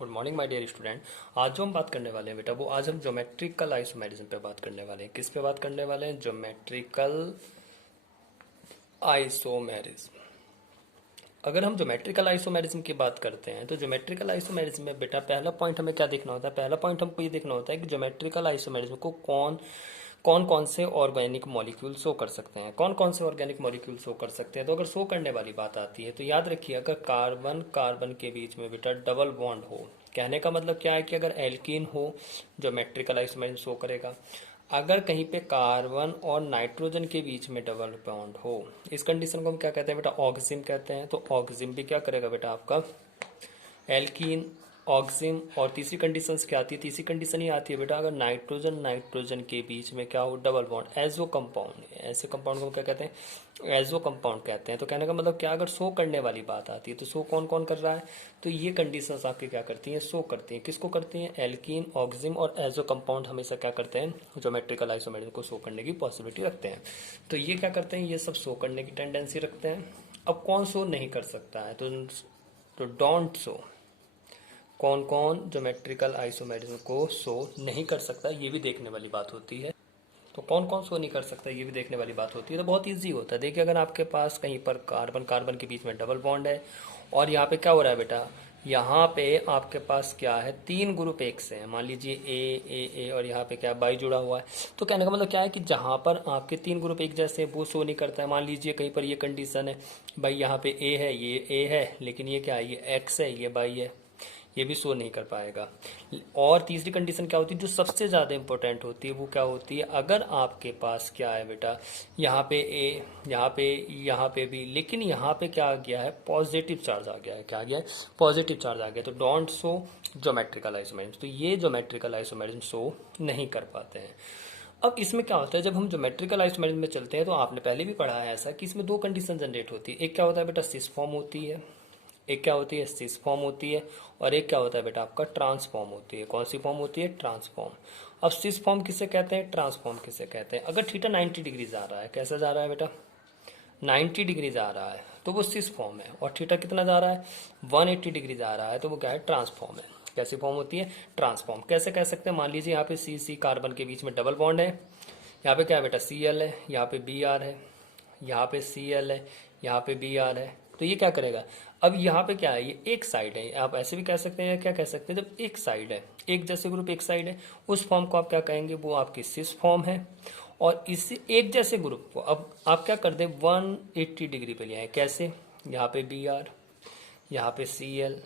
Good morning my dear student. आज जो हम बात करने वाले हैं बेटा, वो आज हम ज्योमेट्रिकल आइसोमेरिज्म पे बात करने वाले हैं। किस पे बात करने वाले हैं? Geometrical isomerism. अगर हम ज्योमेट्रिकल आइसोमेरिज्म की बात करते हैं तो ज्योमेट्रिकल आइसोमेरिज्म में बेटा पहला पॉइंट हमें क्या देखना होता है? पहला पॉइंट हमको ये देखना होता है कि ज्योमेट्रिकल आइसोमेरिज्म को कौन कौन से ऑर्गेनिक मॉलिक्यूल शो कर सकते हैं। कौन कौन से ऑर्गेनिक मॉलिक्यूल शो कर सकते हैं? तो अगर शो करने वाली बात आती है तो याद रखिए, अगर कार्बन कार्बन के बीच में बेटा डबल बॉन्ड हो, कहने का मतलब क्या है कि अगर एल्कीन हो ज्योमेट्रिकल आइसोमेरिज्म शो करेगा। अगर कहीं पे कार्बन और नाइट्रोजन के बीच में डबल बॉन्ड हो, इस कंडीशन को हम क्या कहते हैं बेटा? ऑक्सिम कहते हैं। तो ऑक्सिम भी क्या करेगा बेटा? आपका एल्कीन, ऑक्सिम। और तीसरी कंडीशन क्या आती है? तीसरी कंडीशन ही आती है बेटा, अगर नाइट्रोजन नाइट्रोजन के बीच में क्या हो? Double bond, azo compound. ऐसे कंपाउंड को हम क्या कहते हैं? एजो कंपाउंड कहते हैं। तो कहने का मतलब क्या, अगर शो करने वाली बात आती है तो शो कौन कौन कर रहा है? तो ये कंडीशंस आपके क्या करती हैं? शो करती हैं। किसको करती हैं? एल्कीन, ऑक्सिम और एजो कंपाउंड हमेशा क्या करते हैं? ज्योमेट्रिकल आइसोमेरिज्म को शो करने की पॉसिबिलिटी रखते हैं। तो ये क्या करते हैं? ये सब शो करने की टेंडेंसी रखते हैं। अब कौन शो नहीं कर सकता है? तो डोंट शो। कौन कौन ज्योमेट्रिकल आइसोमेरिज्म को शो नहीं कर सकता, ये भी देखने वाली बात होती है। तो कौन कौन शो नहीं कर सकता, ये भी देखने वाली बात होती है। तो बहुत इजी होता है। देखिए, अगर आपके पास कहीं पर कार्बन कार्बन के बीच में डबल बॉन्ड है और यहाँ पे क्या हो रहा है बेटा? यहाँ पे आपके पास क्या है? तीन ग्रुप एक से है। मान लीजिए ए और यहाँ पे क्या बाई जुड़ा हुआ है। तो कहने का मतलब क्या है कि जहाँ पर आपके तीन ग्रुप एक जैसे वो शो नहीं करता है। मान लीजिए कहीं पर ये कंडीशन है, भाई यहाँ पे ए है, ये ए है, लेकिन ये क्या है? ये एक्स है, ये बाई है, ये भी शो नहीं कर पाएगा। और तीसरी कंडीशन क्या होती है, जो सबसे ज़्यादा इंपॉर्टेंट होती है, वो क्या होती है? अगर आपके पास क्या है बेटा, यहाँ पे ए, यहाँ पे भी, लेकिन यहाँ पे क्या आ गया है? पॉजिटिव चार्ज आ गया है। क्या आ गया है? पॉजिटिव चार्ज आ गया। तो डोंट शो ज्योमेट्रिकल आइसोमेरिज्म। तो ये ज्योमेट्रिकल आइसोमेरिज्म शो नहीं कर पाते हैं। अब इसमें क्या होता है, जब हम ज्योमेट्रिकल आइसोमेरिज्म में चलते हैं तो आपने पहले भी पढ़ा है ऐसा कि इसमें दो कंडीशन जनरेट होती है। एक क्या होता है बेटा? सिस फॉर्म होती है। एक क्या होती है? सिस फॉर्म होती है। और एक क्या होता है बेटा? आपका ट्रांसफॉर्म होती है। कौन सी फॉर्म होती है? ट्रांसफॉर्म। अब सिस फॉर्म किसे कहते हैं? ट्रांसफॉर्म किसे कहते हैं? अगर थीटा 90 डिग्री जा रहा है, कैसे जा रहा है बेटा? 90 डिग्री जा रहा है तो वो सिस फॉर्म है। और थीटा कितना जा रहा है? 180 डिग्री जा रहा है तो वो क्या है? ट्रांसफॉर्म है। कैसी फॉर्म होती है? ट्रांसफॉर्म। कैसे कह सकते हैं? मान लीजिए यहाँ पे सी सी कार्बन के बीच में डबल बॉन्ड है। यहाँ पे क्या है बेटा? सी एल है, यहाँ पे बी आर है, यहाँ पे सी एल है, यहाँ पे बी आर है। तो ये क्या करेगा? अब यहाँ पे क्या है? ये एक साइड है। आप ऐसे भी कह सकते हैं, क्या कह सकते हैं? जब एक साइड है, एक जैसे ग्रुप एक साइड है, उस फॉर्म को आप क्या कहेंगे? वो आपकी सिस फॉर्म है। और इस एक जैसे ग्रुप को अब आप क्या कर दें? 180 डिग्री पे ले आए। कैसे? यहाँ पे बी आर, यहाँ पे सी एल,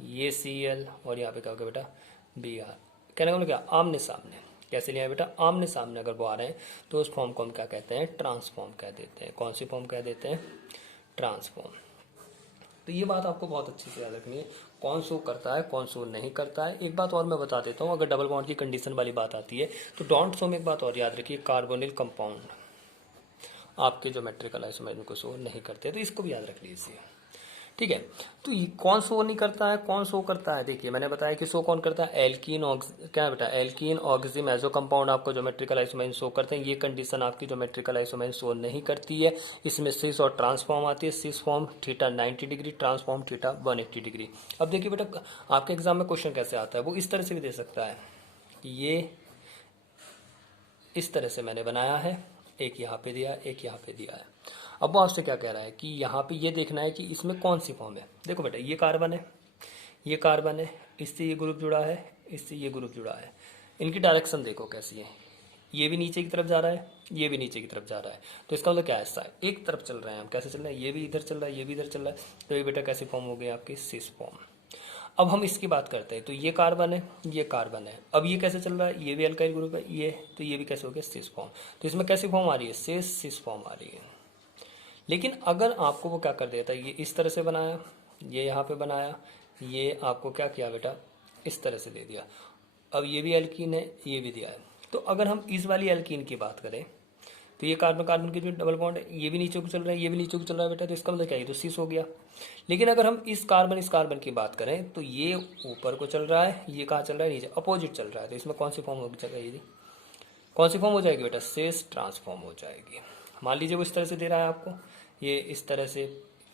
ये सी एल, और यहाँ पे क्या होगा बेटा? B R. कहने का मतलब क्या? आमने सामने। कैसे लिया है बेटा? आमने सामने अगर वो आ रहे हैं तो उस फॉर्म को हम क्या कहते हैं? ट्रांसफॉर्म कह देते हैं। कौन सी फॉर्म कह देते हैं? ट्रांसफॉर्म। तो ये बात आपको बहुत अच्छी से याद रखनी है, कौन शो करता है कौन शो नहीं करता है। एक बात और मैं बता देता हूँ, अगर डबल बॉन्ड की कंडीशन वाली बात आती है तो डोंट शो में एक बात और याद रखिए, कार्बोनिल कंपाउंड आपके ज्योमेट्रिकल आइसोमेरिज्म को शो नहीं करते, तो इसको भी याद रख लीजिए। ठीक है। तो ये कौन शो नहीं करता है, कौन शो करता है? देखिए, मैंने बताया कि शो कौन करता है? एल्कीन क्या है बेटा? एल्कीन, ऑक्सिम, एजो कंपाउंड आपको ज्योमेट्रिकल आइसोमेरिज्म शो करते हैं। ये कंडीशन आपकी ज्योमेट्रिकल आइसोमेरिज्म शो नहीं करती है। इसमें सिस और ट्रांसफॉर्म आती है। सिस form theta 90 degree, transform theta 180 degree. अब देखिए बेटा, आपके एग्जाम में क्वेश्चन कैसे आता है, वो इस तरह से भी दे सकता है कि ये इस तरह से मैंने बनाया है, एक यहाँ पे दिया, एक यहाँ पे दिया है। अब वो आपसे क्या कह रहा है कि यहाँ पे ये देखना है कि इसमें कौन सी फॉर्म है। देखो बेटा, ये कार्बन है, ये कार्बन है, इससे ये ग्रुप जुड़ा है, इससे ये ग्रुप जुड़ा है। इनकी डायरेक्शन देखो कैसी है। ये भी नीचे की तरफ जा रहा है, ये भी नीचे की तरफ जा रहा है। तो इसका मतलब क्या है? ऐसा एक तरफ चल रहे हैं हम। कैसे चल रहे हैं? ये भी इधर चल रहा है, ये भी इधर चल रहा है। तो ये बेटा कैसी फॉर्म हो गई? आपकी सिस फॉर्म। अब हम इसकी बात करते हैं, तो ये कार्बन है, ये कार्बन है। अब ये कैसे चल रहा है? ये भी अल्काइल ग्रुप है, ये तो ये भी कैसे हो गया? Cis form. तो इसमें कैसी फॉर्म आ रही है? सिस फॉर्म आ रही है। लेकिन अगर आपको वो क्या कर देता है, ये इस तरह से बनाया, ये यहाँ पे बनाया, ये आपको क्या किया बेटा? इस तरह से दे दिया। अब ये भी एल्कीन है, ये भी दिया है। तो अगर हम इस वाली एल्कीन की बात करें तो ये कार्बन कार्बन के जो डबल बॉन्ड है, ये भी नीचे को चल रहा है, ये भी नीचे को चल रहा है बेटा। तो इसका मतलब क्या है? तो सिस हो गया। लेकिन अगर हम इस कार्बन की बात करें तो ये ऊपर को चल रहा है, ये कहाँ चल रहा है? नीचे, अपोजिट चल रहा है। तो इसमें कौन सी फॉर्म हो जाएगी? कौन सी फॉर्म हो जाएगी बेटा? सिस ट्रांसफॉर्म हो जाएगी। मान लीजिए वो इस तरह से दे रहा है आपको, ये इस तरह से,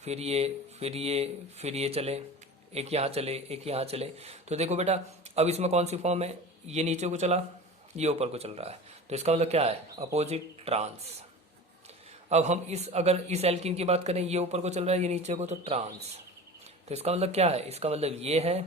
फिर ये चले, एक यहाँ चले, एक यहाँ चले। तो देखो बेटा, अब इसमें कौन सी फॉर्म है, ये नीचे को चला, ये ऊपर को चल रहा है, तो इसका मतलब क्या है, अपोजिट ट्रांस। अब हम अगर इस एल्कीन की बात करें, ये ऊपर को चल रहा है, ये नीचे को, तो ट्रांस। तो इसका मतलब क्या है, इसका मतलब ये है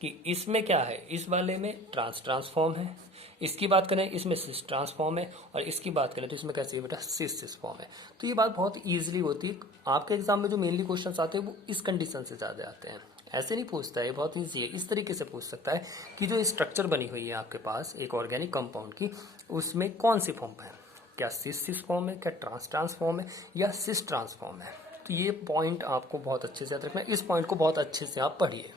कि इसमें क्या है, इस वाले में ट्रांस ट्रांसफॉर्म है, इसकी बात करें इसमें सिस ट्रांसफॉर्म है, और इसकी बात करें तो इसमें कैसे है बेटा, सिस सिस फॉर्म है। तो ये बात बहुत ईजिली होती है। आपके एग्जाम में जो मेनली क्वेश्चंस आते हैं वो इस कंडीशन से ज़्यादा आते हैं, ऐसे नहीं पूछता है, बहुत ईजी है। इस तरीके से पूछ सकता है कि जो स्ट्रक्चर बनी हुई है आपके पास एक ऑर्गेनिक कंपाउंड की, उसमें कौन सी फॉर्म है, क्या सिस सिस फॉर्म है, क्या ट्रांस ट्रांस फॉर्म है, या सिस ट्रांसफॉर्म है। तो ये पॉइंट आपको बहुत अच्छे से याद रखना है, इस पॉइंट को बहुत अच्छे से आप पढ़िए।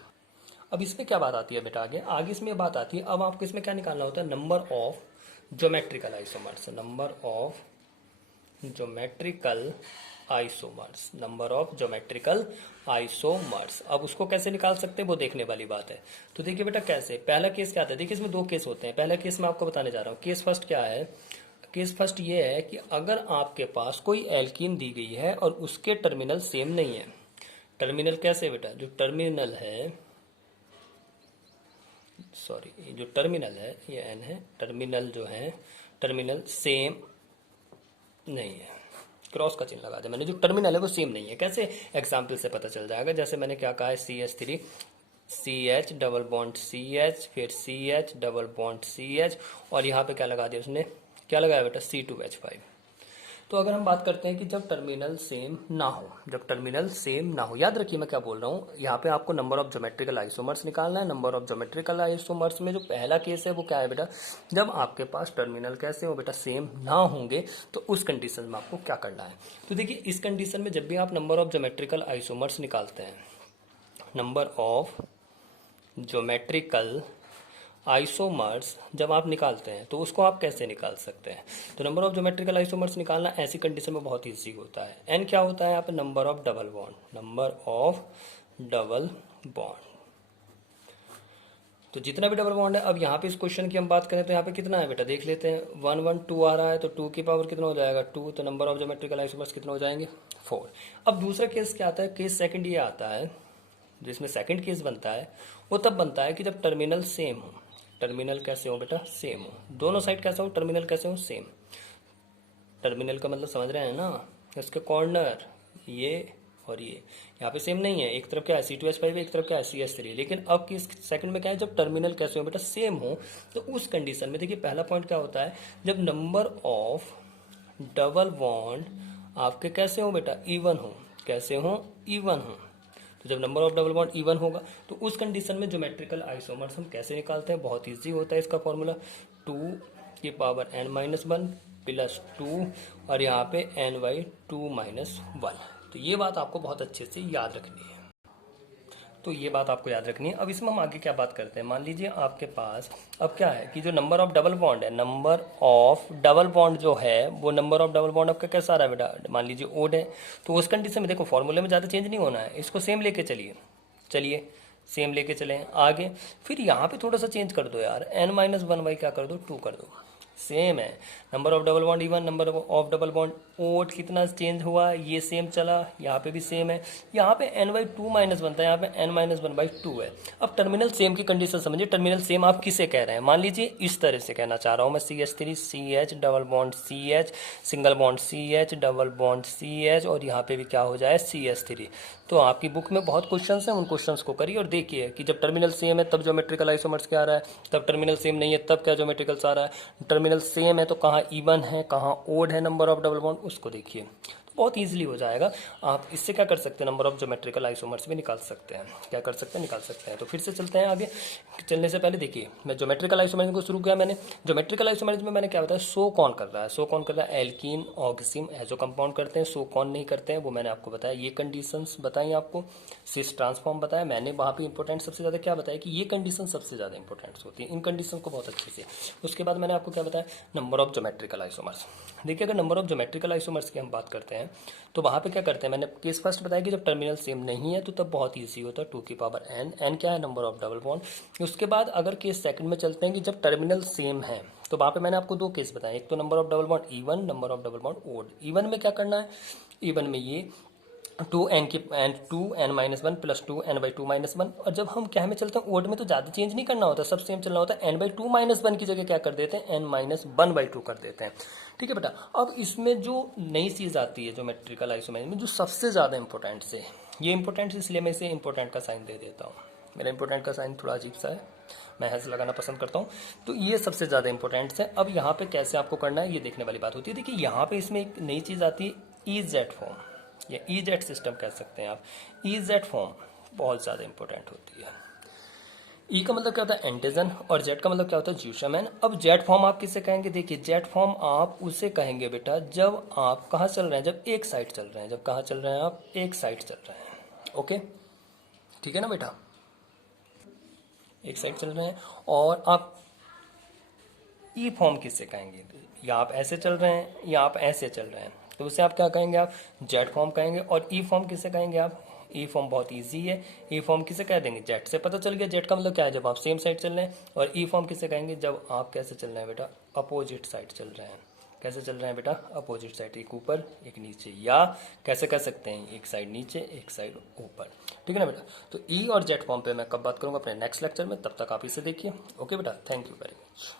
अब इसमें क्या बात आती है बेटा, आगे आगे इसमें बात आती है, अब आपको इसमें क्या निकालना होता है, number of geometrical isomers, number of geometrical isomers, number of geometrical isomers. अब उसको कैसे निकाल सकते हैं वो देखने वाली बात है। तो देखिए बेटा कैसे, पहला केस क्या आता है, देखिए इसमें दो केस होते हैं। पहला केस मैं आपको बताने जा रहा हूँ। केस फर्स्ट क्या है, केस फर्स्ट ये है कि अगर आपके पास कोई एल्कीन दी गई है और उसके टर्मिनल सेम नहीं है। टर्मिनल कैसे बेटा, जो टर्मिनल है, सॉरी जो टर्मिनल है ये एन है, टर्मिनल जो है, टर्मिनल सेम नहीं है, क्रॉस का चिन्ह लगा दिया मैंने, जो टर्मिनल है वो सेम नहीं है। कैसे, एग्जाम्पल से पता चल जाएगा। जैसे मैंने क्या कहा है, CH3 CH double bond CH, फिर CH डबल बॉन्ड CH, और यहाँ पे क्या लगा दिया उसने, क्या लगाया बेटा, C2H5। तो अगर हम बात करते हैं कि जब टर्मिनल सेम ना हो, जब टर्मिनल सेम ना हो, याद रखिए मैं क्या बोल रहा हूँ, यहाँ पे आपको नंबर ऑफ ज्योमेट्रिकल आइसोमर्स निकालना है। नंबर ऑफ ज्योमेट्रिकल आइसोमर्स में जो पहला केस है वो क्या है बेटा, जब आपके पास टर्मिनल कैसे हो बेटा, सेम ना होंगे, तो उस कंडीशन में आपको क्या करना है। तो देखिए इस कंडीशन में जब भी आप नंबर ऑफ ज्योमेट्रिकल आइसोमर्स निकालते हैं, नंबर ऑफ ज्योमेट्रिकल आइसोमर्स जब आप निकालते हैं तो उसको आप कैसे निकाल सकते हैं। तो नंबर ऑफ ज्योमेट्रिकल आइसोमर्स निकालना ऐसी कंडीशन में बहुत ईजी होता है। एन क्या होता है यहाँ पे, number of double bond, number of double bond. तो जितना भी डबल बॉन्ड है, अब यहाँ पे इस क्वेश्चन की हम बात करें तो यहाँ पे कितना है बेटा, देख लेते हैं। 1 1 2 आ रहा है, तो 2 की पावर कितना हो जाएगा, 2। तो नंबर ऑफ ज्योमेट्रिकल आइसोमर्स कितना हो जाएंगे, 4। अब दूसरा केस क्या आता है, केस सेकंड ये आता है, जिसमें सेकंड केस बनता है वो तब बनता है कि जब टर्मिनल सेम हो। टर्मिनल कैसे हो बेटा, सेम हो, दोनों साइड कैसा हो, टर्मिनल कैसे हो, सेम। टर्मिनल का मतलब समझ रहे हैं ना, इसके कॉर्नर ये और ये यहाँ पे सेम नहीं है, एक तरफ क्या है C2H5 है, एक तरफ क्या है CH3 है। लेकिन अब किस सेकंड में क्या है, जब टर्मिनल कैसे हो बेटा, सेम हो, तो उस कंडीशन में देखिए पहला पॉइंट क्या होता है, जब नंबर ऑफ डबल बॉन्ड आपके कैसे हो बेटा, इवन हो, कैसे हो, इवन हो। तो जब number of double bond even होगा तो उस कंडीशन में ज्योमेट्रिकल आइसोमर्स हम कैसे निकालते हैं, बहुत इजी होता है इसका फॉर्मूला, 2 की पावर n-1 प्लस 2, और यहाँ पे n/2-1। तो ये बात आपको बहुत अच्छे से याद रखनी है। तो ये बात आपको याद रखनी है। अब इसमें हम आगे क्या बात करते हैं, मान लीजिए आपके पास अब क्या है कि जो नंबर ऑफ डबल बॉन्ड है, नंबर ऑफ डबल बॉन्ड जो है वो नंबर ऑफ डबल बॉन्ड आपका कैसा आ रहा है बेटा, मान लीजिए ओड है। तो उस कंडीशन में देखो फॉर्मूले में ज़्यादा चेंज नहीं होना है, इसको सेम लेके चलिए सेम लेके चलें आगे। फिर यहाँ पे थोड़ा सा चेंज कर दो यार, n-1 क्या कर दो, 2 कर दो, सेम है। Number of double bond even, number of double bond odd, कितना चेंज हुआ, ये सेम चला, यहाँ पे भी सेम है। यहाँ पे n/2-1 बनता है, यहाँ पे n-1/2 है। अब टर्मिनल सेम की कंडीशन समझिए, टर्मिनल सेम आप किसे कह रहे हैं, मान लीजिए इस तरह से कहना चाह रहा हूँ मैं, CH3 CH double bond CH, single bond CH double bond CH, और यहाँ पे भी क्या हो जाए, CH3। तो आपकी बुक में बहुत क्वेश्चंस हैं, उन क्वेश्चंस को करिए और देखिए कि जब टर्मिनल सेम है तब ज्योमेट्रिकल आइसोमर्स क्या आ रहा है, तब टर्मिनल सेम नहीं है तब क्या ज्योमेट्रिकल आ रहा है। टर्मिनल सेम है तो कहाँ इवन है, कहाँ ओड है नंबर ऑफ डबल बॉन्ड, उसको देखिए। तो बहुत ईजिली हो जाएगा। आप इससे क्या कर सकते हैं, नंबर ऑफ ज्योमेट्रिकल आइसोमर्स भी निकाल सकते हैं। क्या कर सकते हैं, निकाल सकते हैं। तो फिर से चलते हैं आगे। चलने से पहले देखिए, मैं ज्योमेट्रिकल आइसोमर्स को शुरू किया मैंने। ज्योमेट्रिकल आइसोमर्स में मैंने क्या बताया, शो कौन कर रहा है, शो कौन कर रहा है, एल्कीन ऑक्सिम एजो कंपाउंड करते हैं, शो कौन नहीं करते हैं वो मैंने आपको बताया। ये कंडीशंस बताई आपको, सिस ट्रांसफॉर्म बताया मैंने, वहाँ पे इंपॉर्टेंट सबसे ज़्यादा क्या बताया कि ये कंडीशन सबसे ज़्यादा इंपॉर्टेंट होती है, इन कंडीशन को बहुत अच्छे से। उसके बाद मैंने आपको क्या बताया, नंबर ऑफ ज्योमेट्रिकल आइसोमर्स। देखिए अगर नंबर ऑफ ज्योमेट्रिकल आइसोमर्स की हम बात करते हैं तो वहाँ पे क्या करते हैं, मैंने केस फर्स्ट बताया कि जब टर्मिनल सेम नहीं है तो तब बहुत ईजी होता है, 2 की पावर n क्या है, नंबर ऑफ डबल बॉन्ड। उसके बाद अगर केस सेकंड में चलते हैं कि जब टर्मिनल सेम है, तो वहाँ पे मैंने आपको 2 केस बताए, एक तो number of double bond even, number of double bond odd. Even में क्या करना है, इवन में ये 2n-1 प्लस 2n/2-1। और जब हम क्या में चलते हैं, ओड में तो ज़्यादा चेंज नहीं करना होता, सब सेम चलना होता है। n/2-1 की जगह क्या कर देते हैं, n-1/2 कर देते हैं। ठीक है बेटा। अब इसमें जो नई चीज़ आती है ज्योमेट्रिकल आइसोमेरिज्म में, जो सबसे ज़्यादा इंपॉर्टेंट से, ये इंपॉर्टेंट इसलिए मैं इसे इंपॉर्टेंट का साइन दे देता हूँ, मेरा इंपॉर्टेंट का साइन थोड़ा अजीब सा है, मैं हैश लगाना पसंद करता हूँ। तो ये सबसे ज़्यादा इंपॉर्टेंट है। अब यहाँ पे कैसे आपको करना है ये देखने वाली बात होती है। देखिए यहाँ पे इसमें एक नई चीज़ आती है, EZ फॉर्म या EZ सिस्टम कह सकते हैं आप। EZ फॉर्म बहुत ज़्यादा इंपॉर्टेंट होती है। ई का मतलब क्या होता है, एंटीजन, और जेड का मतलब क्या होता है, ज्यूशमैन। अब जेड फॉर्म आप किसे कहेंगे, देखिए जेड फॉर्म आप उसे कहेंगे बेटा जब आप कहाँ चल रहे हैं, जब एक साइड चल रहे हैं, जब कहाँ चल रहे हैं आप, एक साइड चल रहे हैं। ओके, ठीक है ना बेटा, एक साइड चल रहे हैं। और आप ई फॉर्म किससे कहेंगे, या आप ऐसे चल रहे हैं या आप ऐसे चल रहे हैं, तो उसे आप क्या कहेंगे, आप जेड फॉर्म कहेंगे। और ई फॉर्म किससे कहेंगे आप, ई फॉर्म बहुत इजी है, ई फॉर्म किसे कह देंगे, जेड से। पता चल गया जेड का मतलब क्या है, जब आप सेम साइड चल रहे हैं। और ई फॉर्म किसे कहेंगे, जब आप कैसे चल रहे हैं बेटा, अपोजिट साइड चल रहे हैं। कैसे चल रहे हैं बेटा, अपोजिट साइड, एक ऊपर एक नीचे, या कैसे कह सकते हैं, एक साइड नीचे एक साइड ऊपर। ठीक है ना बेटा। तो ई और जेड फॉर्म पे मैं कब बात करूंगा, अपने नेक्स्ट लेक्चर में, तब तक आप इसे देखिए। ओके बेटा, थैंक यू वेरी मच।